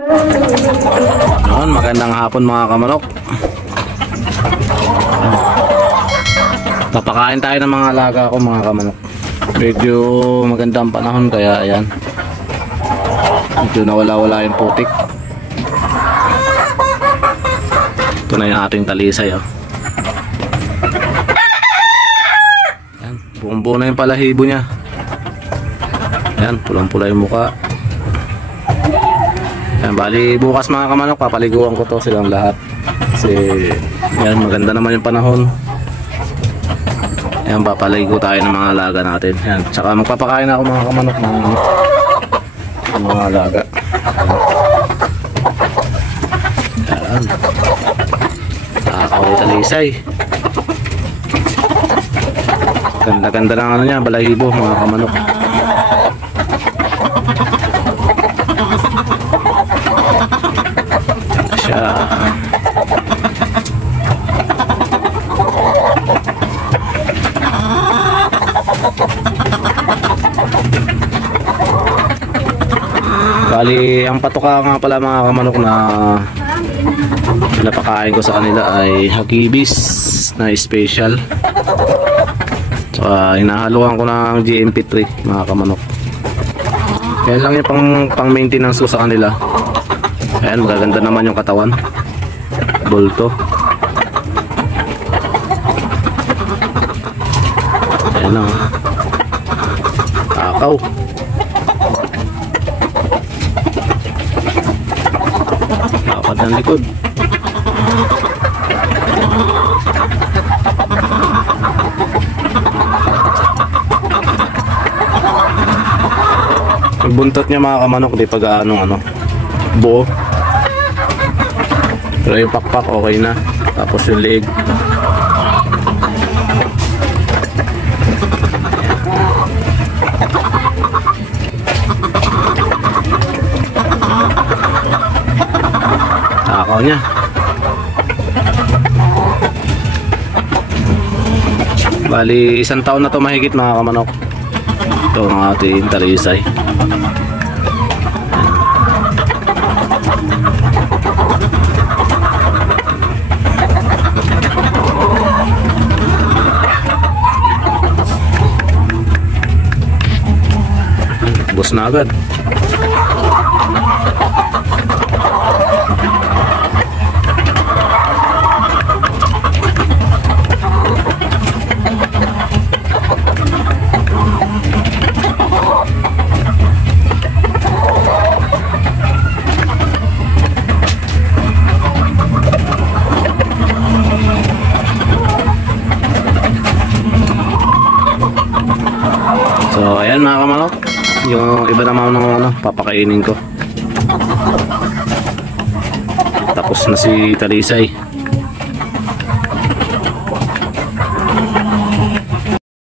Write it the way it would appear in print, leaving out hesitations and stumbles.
Noon, magandang hapon mga kamanok. Papakain tayo ng mga alaga ko mga kamanok. Medyo magandang panahon kaya ayan. Medyo nawala-wala yung putik. Ito na yung ating talisay oh. Ayan, buong-buo na yung palahibo niya. Ayan, pulang-pula yung mukha. Ayan, bali bukas mga kamanok papaliguan ko to silang lahat. Kasi ayan, maganda naman yung panahon. Ayan, papaligo tayo ng mga alaga natin. Ayan, tsaka magpapakain ako mga kamanok ng mga alaga. Ayan. Nakakaway talisay. Ganda-ganda ng ano niya, balahibo mga kamanok. Siya. Bali, ang patoka nga pala mga kamanok na napakain ko sa kanila ay Hagibis na special. Tsaka hinahaluan ko ng GMP3 mga kamanok. Yan lang yung pang maintenance ko sa kanila. Ayan, magaganda naman yung katawan. Bulto. Ayan lang. Takaw. Dapat ng likod. Yung buntot niya mga kamanok di pag ano buo. Pero yung pakpak okay na. Tapos yung leeg takaw niya. Bali isang taon na to mahigit mga kamanok. Ito ang ating talisay. Bus na agad. So ayan mga kamanok, yung iba naman ng ano, papakainin ko. Tapos na si talisay.